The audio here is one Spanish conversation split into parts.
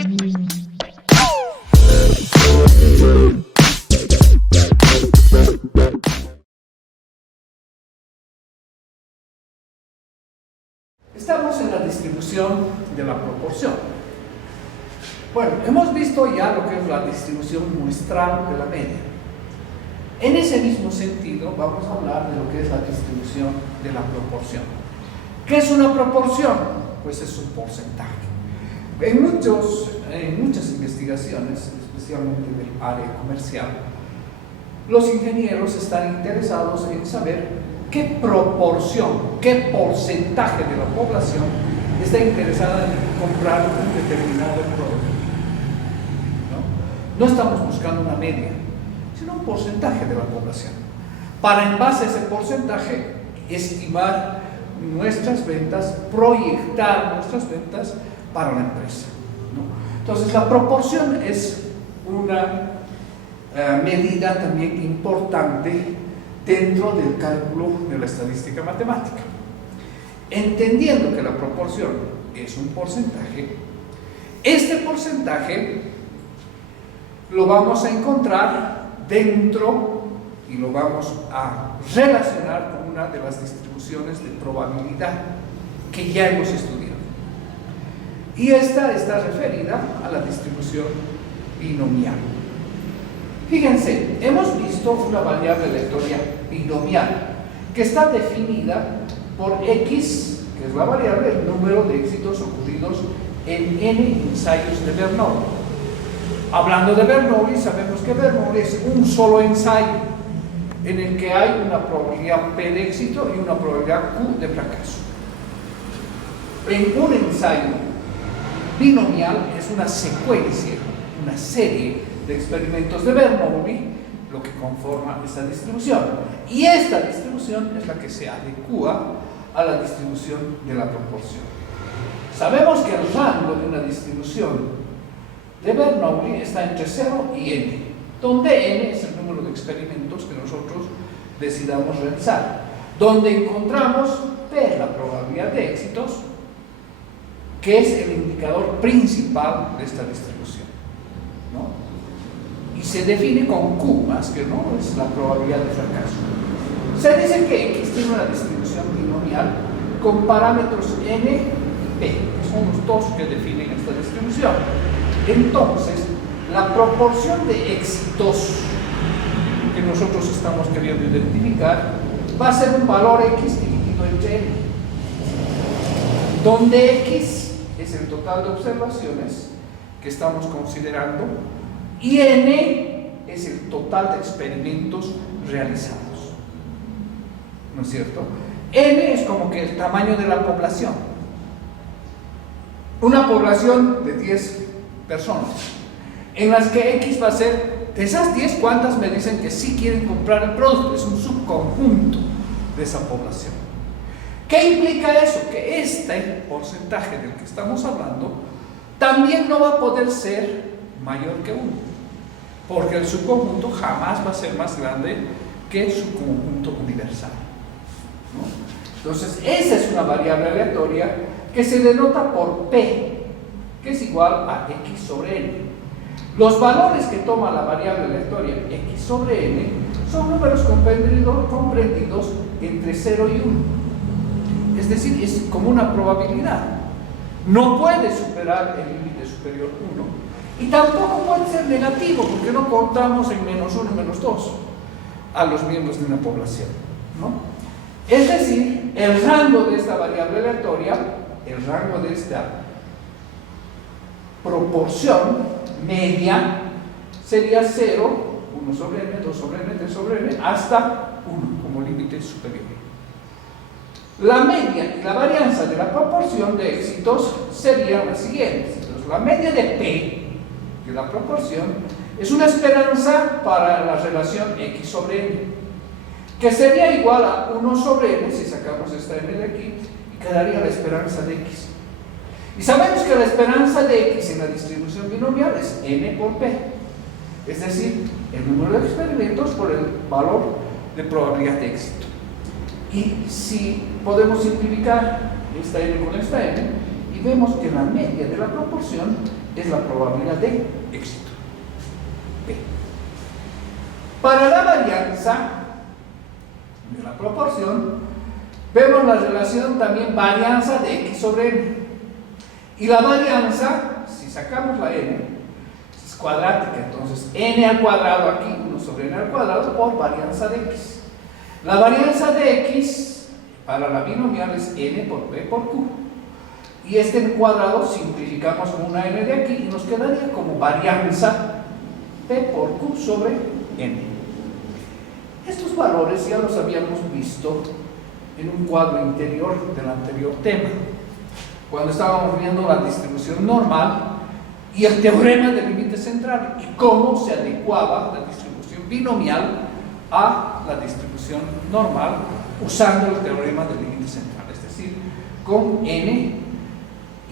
Estamos en la distribución de la proporción. Bueno, hemos visto ya lo que es la distribución muestral de la media. En ese mismo sentido, vamos a hablar de lo que es la distribución de la proporción. ¿Qué es una proporción? Pues es un porcentaje. En muchas investigaciones, especialmente del área comercial, los ingenieros están interesados en saber qué proporción, qué porcentaje de la población está interesada en comprar un determinado producto. No estamos buscando una media, sino un porcentaje de la población, para en base a ese porcentaje estimar nuestras ventas, proyectar nuestras ventas para la empresa, ¿no? Entonces la proporción es una medida también importante dentro del cálculo de la estadística matemática. Entendiendo que la proporción es un porcentaje, este porcentaje lo vamos a encontrar dentro y lo vamos a relacionar con una de las distribuciones de probabilidad que ya hemos estudiado. Y esta está referida a la distribución binomial. Fíjense, hemos visto una variable aleatoria binomial que está definida por X, que es la variable, el número de éxitos ocurridos en N ensayos de Bernoulli. Hablando de Bernoulli, sabemos que Bernoulli es un solo ensayo en el que hay una probabilidad P de éxito y una probabilidad Q de fracaso. En un ensayo binomial es una secuencia, una serie de experimentos de Bernoulli lo que conforma esta distribución. Y esta distribución es la que se adecua a la distribución de la proporción. Sabemos que el rango de una distribución de Bernoulli está entre 0 y n, donde n es el número de experimentos que nosotros decidamos realizar, donde encontramos P, la probabilidad de éxitos, que es el indicador principal de esta distribución, ¿no? Y se define con Q, más que no, es la probabilidad de fracaso. Se dice que X tiene una distribución binomial con parámetros n y p, que son los dos que definen esta distribución. Entonces, la proporción de éxitos que nosotros estamos queriendo identificar va a ser un valor X dividido entre n, donde X es el total de observaciones que estamos considerando y n es el total de experimentos realizados, ¿no es cierto? N es como que el tamaño de la población. Una población de 10 personas, en las que X va a ser, de esas 10, ¿cuántas me dicen que sí quieren comprar el producto? Es un subconjunto de esa población. ¿Qué implica eso? Que este porcentaje del que estamos hablando también no va a poder ser mayor que 1, porque el subconjunto jamás va a ser más grande que el subconjunto universal, ¿no? Entonces, esa es una variable aleatoria que se denota por P, que es igual a X sobre N. Los valores que toma la variable aleatoria X sobre N son números comprendidos entre 0 y 1. Es decir, es como una probabilidad. No puede superar el límite superior 1 y tampoco puede ser negativo, porque no contamos en menos 1 y menos 2 a los miembros de una población, ¿no? Es decir, el rango de esta variable aleatoria, el rango de esta proporción media, sería 0, 1 sobre n, 2 sobre n, 3 sobre n, hasta 1 como límite superior. La media y la varianza de la proporción de éxitos serían las siguientes. Entonces, la media de P de la proporción es una esperanza para la relación X sobre N, que sería igual a 1 sobre N si sacamos esta N de aquí, y quedaría la esperanza de X. Y sabemos que la esperanza de X en la distribución binomial es N por P, es decir, el número de experimentos por el valor de probabilidad de éxito. Y si podemos simplificar esta N con esta N, y y vemos que la media de la proporción es la probabilidad de éxito. P. Para la varianza de la proporción, vemos la relación también varianza de x sobre n. Y la varianza, si sacamos la n, es cuadrática, entonces n al cuadrado aquí, 1 sobre n al cuadrado por varianza de x. La varianza de x para la binomial es n por p por q. Y este en cuadrado simplificamos con una n de aquí y nos quedaría como varianza p por q sobre n. Estos valores ya los habíamos visto en un cuadro interior del anterior tema, cuando estábamos viendo la distribución normal y el teorema del límite central y cómo se adecuaba la distribución binomial a la distribución normal usando el teorema del límite central, es decir, con n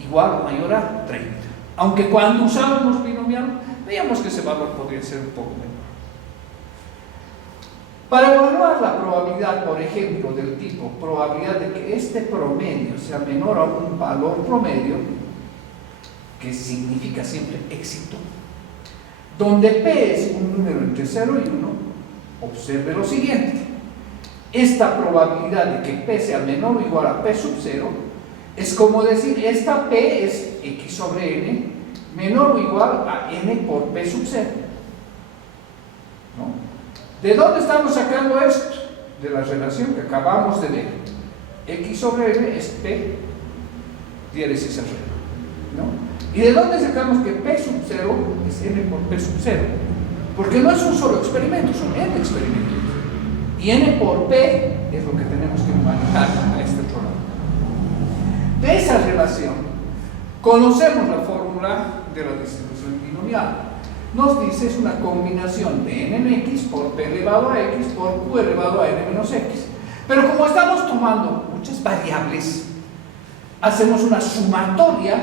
igual o mayor a 30. Aunque cuando usábamos binomial, veíamos que ese valor podría ser un poco menor. Para evaluar la probabilidad, por ejemplo, del tipo probabilidad de que este promedio sea menor a un valor promedio, que significa siempre éxito, donde P es un número entre 0 y 1, observe lo siguiente. Esta probabilidad de que P sea menor o igual a P sub 0 es como decir, esta P es x sobre n menor o igual a n por P sub 0. ¿No? ¿De dónde estamos sacando esto? De la relación que acabamos de ver. X sobre n es P diéresis al R, ¿no? ¿Y de dónde sacamos que P sub 0 es n por P sub 0? Porque no es un solo experimento, son n experimentos. Y n por P es lo que tenemos que manejar a este otro lado. De esa relación, conocemos la fórmula de la distribución binomial. Nos dice es una combinación de n en x por p elevado a x por q elevado a n menos x. Pero como estamos tomando muchas variables, hacemos una sumatoria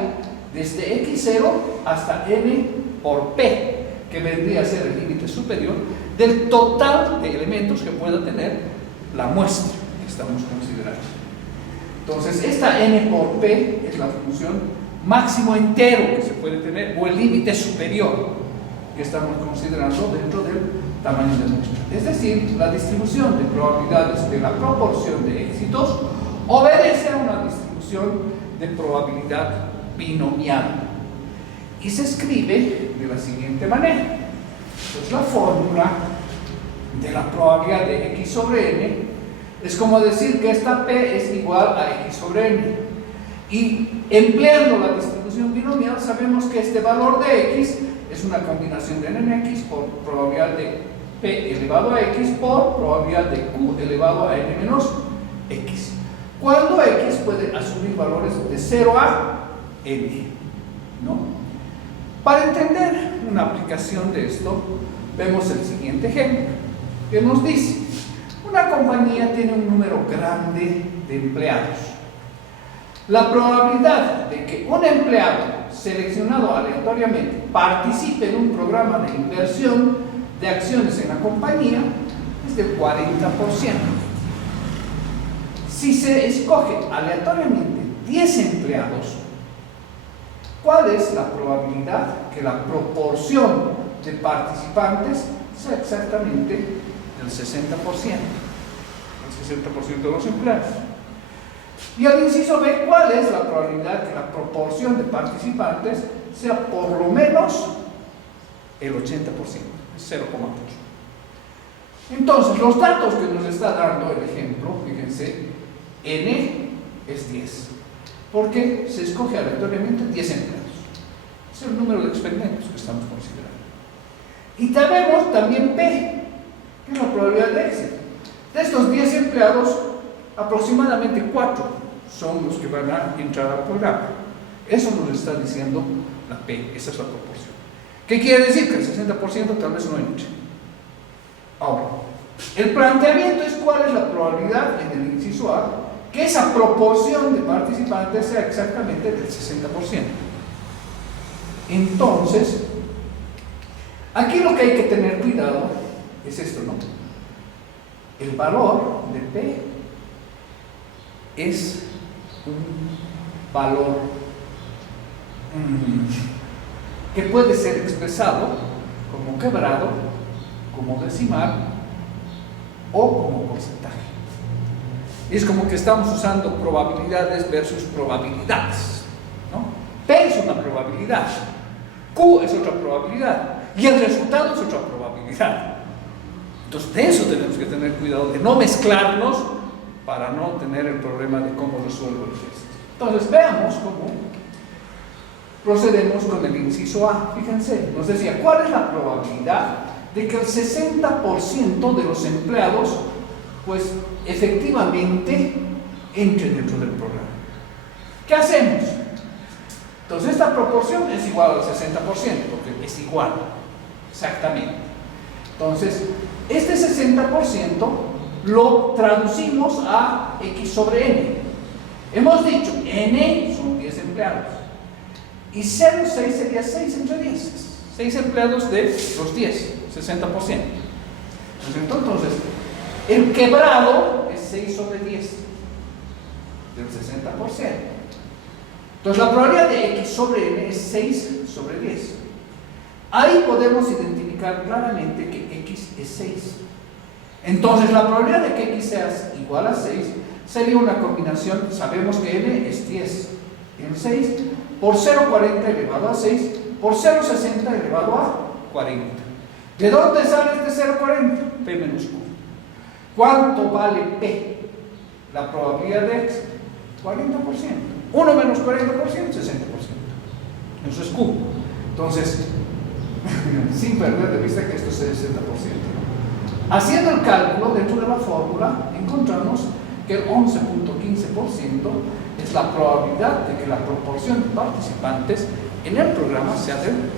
desde x0 hasta n por p, que vendría a ser el límite superior del total de elementos que pueda tener la muestra que estamos considerando. Entonces, esta n por p es la función máximo entero que se puede tener, o el límite superior que estamos considerando dentro del tamaño de muestra. Es decir, la distribución de probabilidades de la proporción de éxitos obedece a una distribución de probabilidad binomial y se escribe de la siguiente manera. Entonces, la fórmula de la probabilidad de x sobre n es como decir que esta p es igual a x sobre n, y empleando la distribución binomial sabemos que este valor de x es una combinación de n en x por probabilidad de p elevado a x por probabilidad de q elevado a n menos x, cuando x puede asumir valores de 0 a n, ¿no? Para entender una aplicación de esto, vemos el siguiente ejemplo, que nos dice: una compañía tiene un número grande de empleados. La probabilidad de que un empleado seleccionado aleatoriamente participe en un programa de inversión de acciones en la compañía es del 40%. Si se escoge aleatoriamente 10 empleados, ¿cuál es la probabilidad que la proporción de participantes sea exactamente del 60%? El 60% de los empleados. Y al inciso B, ¿cuál es la probabilidad que la proporción de participantes sea por lo menos el 80%? Es 0,8. Entonces, los datos que nos está dando el ejemplo, fíjense, n es 10, porque se escoge aleatoriamente 10 empleados. Es el número de experimentos que estamos considerando. Y tenemos también P, que es la probabilidad de éxito. De estos 10 empleados, aproximadamente 4 son los que van a entrar al programa. Eso nos está diciendo la P, esa es la proporción. ¿Qué quiere decir? Que el 60% tal vez no entre. Ahora, el planteamiento es cuál es la probabilidad en el inciso A que esa proporción de participantes sea exactamente del 60%. Entonces, aquí lo que hay que tener cuidado es esto, ¿no? El valor de P es un valor que puede ser expresado como quebrado, como decimal o como porcentaje. Es como que estamos usando probabilidades versus probabilidades, ¿no? P es una probabilidad, Q es otra probabilidad y el resultado es otra probabilidad. Entonces de eso tenemos que tener cuidado, de no mezclarnos para no tener el problema de cómo resuelvo el gesto. Entonces veamos cómo procedemos con el inciso A. Fíjense, nos decía, ¿cuál es la probabilidad de que el 60% de los empleados pues efectivamente entre dentro del programa? ¿Qué hacemos? Entonces esta proporción es igual al 60%, porque es igual, exactamente. Entonces, este 60% lo traducimos a X sobre N. Hemos dicho, N son 10 empleados. Y 0,6 sería 6 entre 10. 6 empleados de los 10, 60%. Entonces, el quebrado es 6 sobre 10 del 60%. Entonces, la probabilidad de X sobre N es 6 sobre 10. Ahí podemos identificar claramente que X es 6. Entonces, la probabilidad de que X sea igual a 6 sería una combinación, sabemos que N es 10 en 6 por 0,40 elevado a 6 por 0,60 elevado a 40. ¿De dónde sale este 0,40? P menos Q. ¿Cuánto vale P? La probabilidad de X, 40%. 1 menos 40%, 60%. Eso es Q. Entonces, sin perder de vista que esto es el 60%. Haciendo el cálculo dentro de la fórmula, encontramos que el 11.15% es la probabilidad de que la proporción de participantes en el programa sea del 60%.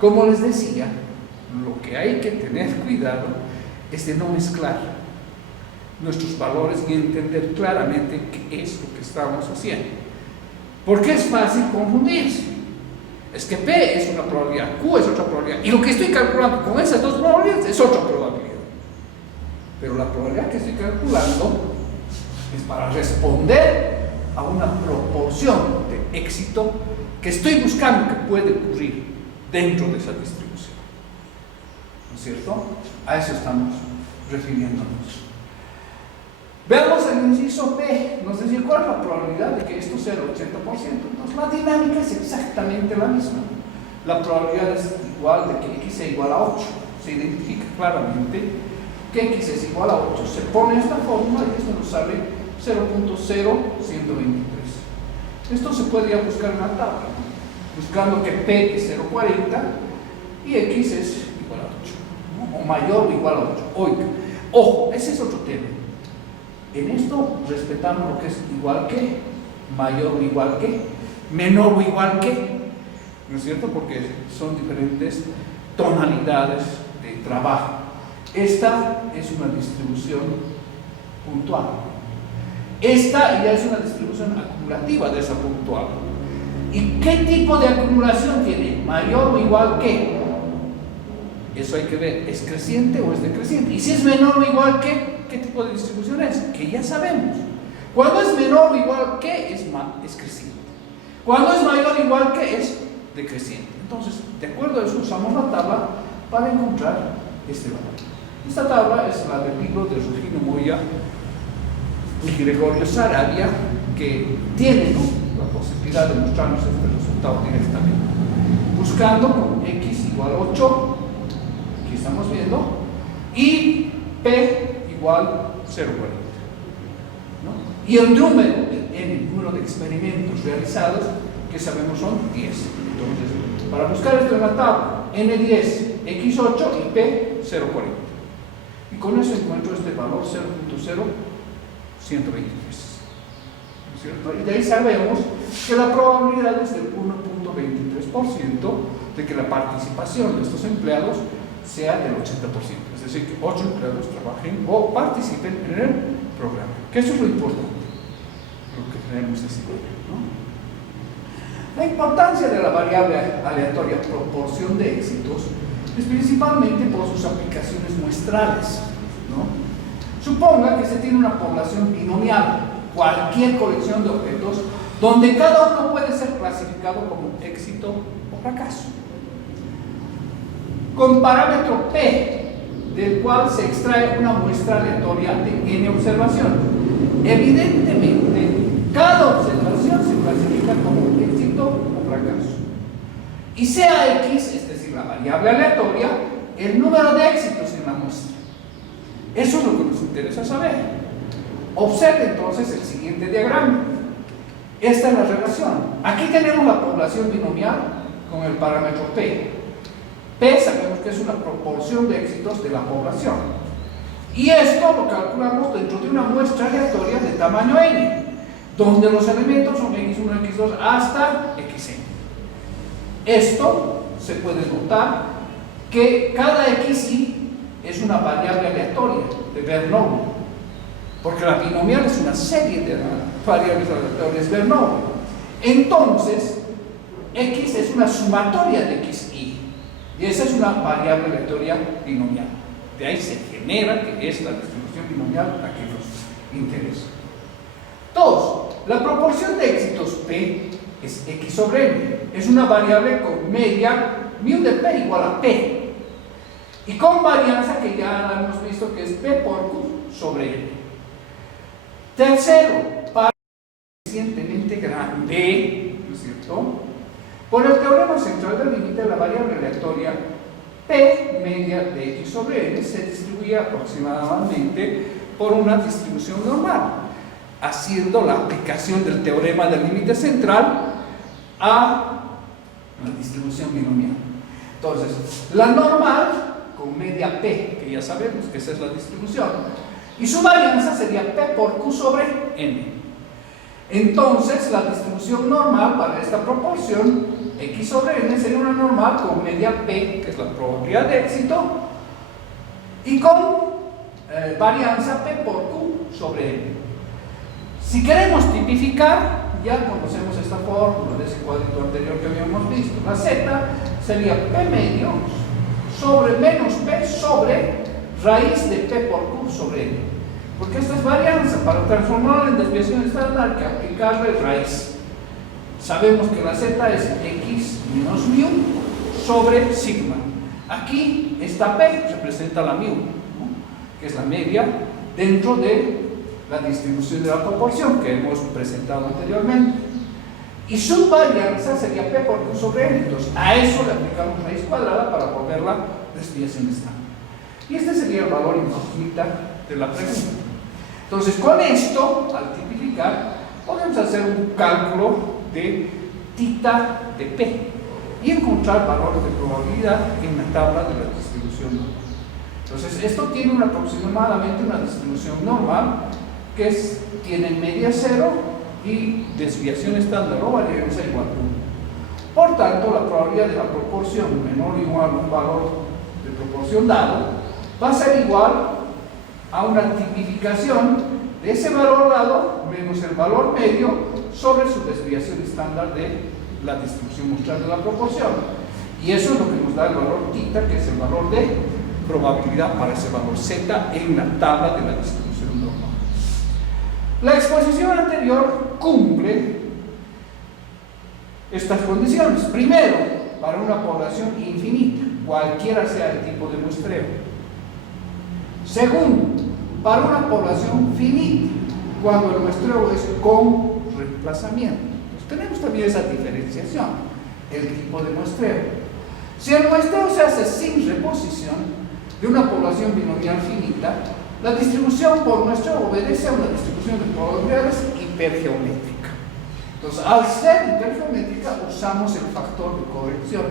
Como les decía, lo que hay que tener cuidado es de no mezclar nuestros valores y entender claramente qué es lo que estamos haciendo. Porque es fácil confundirse. Es que P es una probabilidad, Q es otra probabilidad, y lo que estoy calculando con esas dos probabilidades es otra probabilidad. Pero la probabilidad que estoy calculando es para responder a una proporción de éxito que estoy buscando que puede ocurrir dentro de esa distribución. ¿No es cierto? A eso estamos refiriéndonos. Veamos el inciso P, nos dice cuál es la probabilidad de que esto sea el 80%. Entonces la dinámica es exactamente la misma. La probabilidad es igual de que X sea igual a 8. Se identifica claramente que X es igual a 8. Se pone esta fórmula y esto nos sale 0.0123. Esto se puede ya buscar en la tabla, buscando que P es 0.40 y X es igual a 8, ¿no? O mayor o igual a 8. Oiga, ojo, ese es otro tema. En esto respetamos lo que es igual que, mayor o igual que, menor o igual que, ¿no es cierto? Porque son diferentes tonalidades de trabajo. Esta es una distribución puntual. Esta ya es una distribución acumulativa de esa puntual. ¿Y qué tipo de acumulación tiene? ¿Mayor o igual que? Eso hay que ver, ¿es creciente o es decreciente? Y si es menor o igual que, ¿qué tipo de distribución es? Que ya sabemos. Cuando es menor o igual que, es creciente. Cuando es mayor o igual que, es decreciente. Entonces, de acuerdo a eso, usamos la tabla para encontrar este valor. Esta tabla es la del libro de Rufino Moya y Gregorio Sarabia, que tienen, ¿no?, la posibilidad de mostrarnos este resultado directamente. Buscando con X igual a 8, aquí estamos viendo, y P igual 0,40. ¿No? Y el número, el número de experimentos realizados, que sabemos son 10. Entonces, para buscar esto en la tabla, N10, X8 y P 0,40. Y con eso encuentro este valor 0.0123. ¿No es cierto? Y de ahí sabemos que la probabilidad es del 1.23% de que la participación de estos empleados sea del 80%. Es decir, que 8 empleados trabajen o participen en el programa. Que eso es lo importante, lo que tenemos que decir, ¿no? La importancia de la variable aleatoria proporción de éxitos es principalmente por sus aplicaciones muestrales, ¿no? Suponga que se tiene una población binomial, cualquier colección de objetos donde cada uno puede ser clasificado como éxito o fracaso. Con parámetro P, del cual se extrae una muestra aleatoria de n observaciones. Evidentemente, cada observación se clasifica como éxito o fracaso. Y sea X, es decir, la variable aleatoria, el número de éxitos en la muestra. Eso es lo que nos interesa saber. Observe entonces el siguiente diagrama. Esta es la relación. Aquí tenemos la población binomial con el parámetro P. P sabemos que es una proporción de éxitos de la población. Y esto lo calculamos dentro de una muestra aleatoria de tamaño n, donde los elementos son x1, x2 hasta xn. Esto se puede notar que cada xi es una variable aleatoria de Bernoulli, porque la binomial es una serie de variables aleatorias Bernoulli. Entonces, x es una sumatoria de xi. Y esa es una variable aleatoria binomial. De ahí se genera que es la distribución binomial la que nos interesa. 2. La proporción de éxitos P es x sobre n. Es una variable con media mu de P igual a P. Y con varianza que ya hemos visto que es P por Q sobre n. Tercero, para suficientemente grande, ¿no es cierto? Por el teorema central del límite de la variable aleatoria P media de x sobre n se distribuye aproximadamente por una distribución normal, haciendo la aplicación del teorema del límite central a la distribución binomial. Entonces, la normal con media P, que ya sabemos que esa es la distribución, y su varianza sería P por Q sobre n. Entonces, la distribución normal para esta proporción x sobre n sería una normal con media P, que es la probabilidad de éxito, y con varianza P por Q sobre n. Si queremos tipificar, ya conocemos esta fórmula de ese cuadrito anterior que habíamos visto. La z sería P medio sobre menos P sobre raíz de P por Q sobre n. Porque esta es varianza. Para transformarla en desviación estándar hay que aplicarle raíz. Sabemos que la z es x menos mu sobre sigma. Aquí esta P representa la mu, ¿no? Que es la media dentro de la distribución de la proporción que hemos presentado anteriormente. Y su varianza sería P por Q sobre n. Entonces a eso le aplicamos raíz cuadrada para volverla desviación estándar. Y este sería el valor incógnita de la pregunta. Entonces, con esto, al tipificar, podemos hacer un cálculo de tita de P y encontrar valores de probabilidad en la tabla de la distribución normal. Entonces, esto tiene aproximadamente una distribución normal que tiene media cero y desviación estándar o varianza igual a 1. Por tanto, la probabilidad de la proporción menor o igual a un valor de proporción dado va a ser igual a una tipificación de ese valor dado menos el valor medio sobre su desviación estándar de la distribución muestral de la proporción. Y eso es lo que nos da el valor tita, que es el valor de probabilidad para ese valor z en la tabla de la distribución normal. La exposición anterior cumple estas condiciones. Primero, para una población infinita, cualquiera sea el tipo de muestreo. Segundo, para una población finita, cuando el muestreo es con reemplazamiento. Pues tenemos también esa diferenciación, el tipo de muestreo. Si el muestreo se hace sin reposición de una población binomial finita, la distribución por muestreo obedece a una distribución de probabilidades hipergeométrica. Entonces, al ser hipergeométrica, usamos el factor de corrección,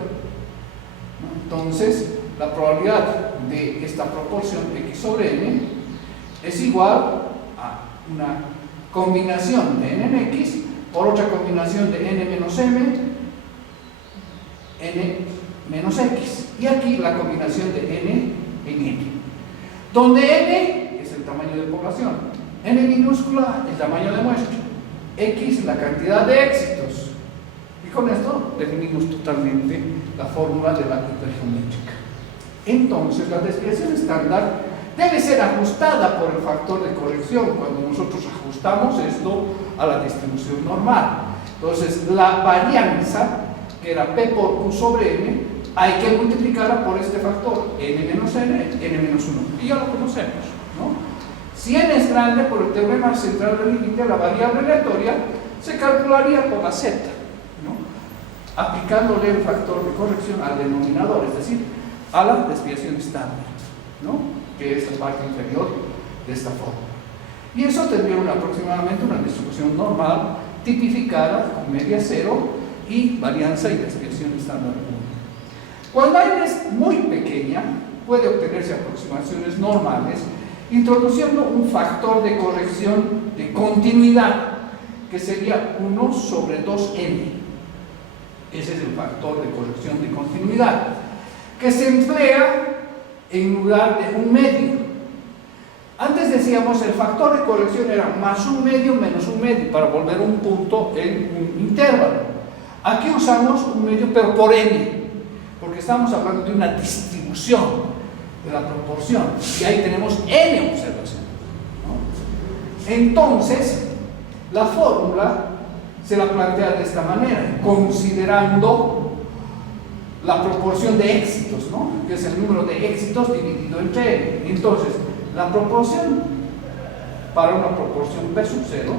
¿no? Entonces, la probabilidad de esta proporción x sobre n es igual a una combinación de n en x por otra combinación de n menos m, n menos x. Y aquí la combinación de n en n, donde n es el tamaño de población, n minúscula el tamaño de muestra, x la cantidad de éxitos. Y con esto definimos totalmente la fórmula de la hipergeométrica. Entonces, la desviación estándar debe ser ajustada por el factor de corrección cuando nosotros ajustamos esto a la distribución normal. Entonces, la varianza, que era P por Q sobre N, hay que multiplicarla por este factor, N menos N, N menos 1. Y ya lo conocemos, ¿no? Si N es grande, por el teorema central del límite, la variable aleatoria se calcularía por la Z, ¿no? Aplicándole el factor de corrección al denominador, es decir, a la desviación estándar, ¿no? Que es la parte inferior de esta fórmula. Y eso tendría aproximadamente una distribución normal, tipificada con media cero y varianza y desviación estándar 1. Cuando N es muy pequeña, puede obtenerse aproximaciones normales, introduciendo un factor de corrección de continuidad, que sería 1 sobre 2n. Ese es el factor de corrección de continuidad, que se emplea en lugar de un medio. Antes decíamos el factor de corrección era más un medio menos un medio, para volver un punto en un intervalo. Aquí usamos un medio, pero por n, porque estamos hablando de una distribución de la proporción, y ahí tenemos n observaciones, ¿no? Entonces, la fórmula se la plantea de esta manera, considerando la proporción de éxitos, ¿no? Que es el número de éxitos dividido entre n. Entonces, la proporción para una proporción P sub 0,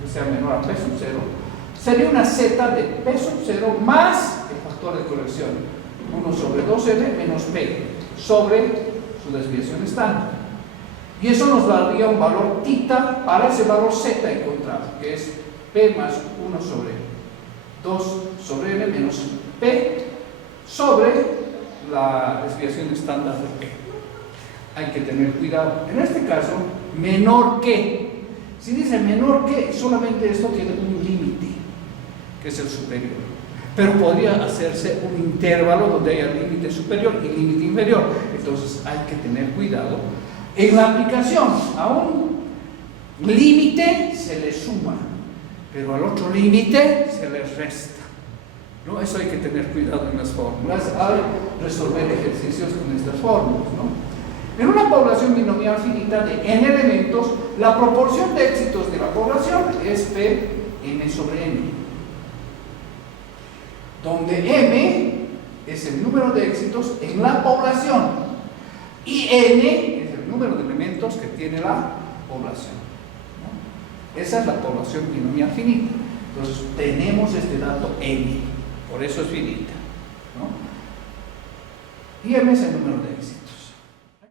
que sea menor a P sub 0, sería una z de P sub 0 más el factor de corrección, 1 sobre 2n menos P, sobre su desviación estándar. Y eso nos daría un valor θ para ese valor z encontrado, que es P más 1 sobre 2 sobre n menos P sobre la desviación estándar de P. Hay que tener cuidado. En este caso, menor que. Si dice menor que, solamente esto tiene un límite, que es el superior. Pero podría hacerse un intervalo donde haya límite superior y límite inferior. Entonces hay que tener cuidado en la aplicación. A un límite se le suma, pero al otro límite se le resta, ¿no? Eso hay que tener cuidado en las fórmulas al resolver ejercicios con estas fórmulas, ¿no? En una población binomial finita de n elementos, la proporción de éxitos de la población es P n sobre n, donde m es el número de éxitos en la población y n es el número de elementos que tiene la población, ¿no? Esa es la población binomial finita. Entonces tenemos este dato n, por eso es finita, ¿no? Y m es el número de éxitos.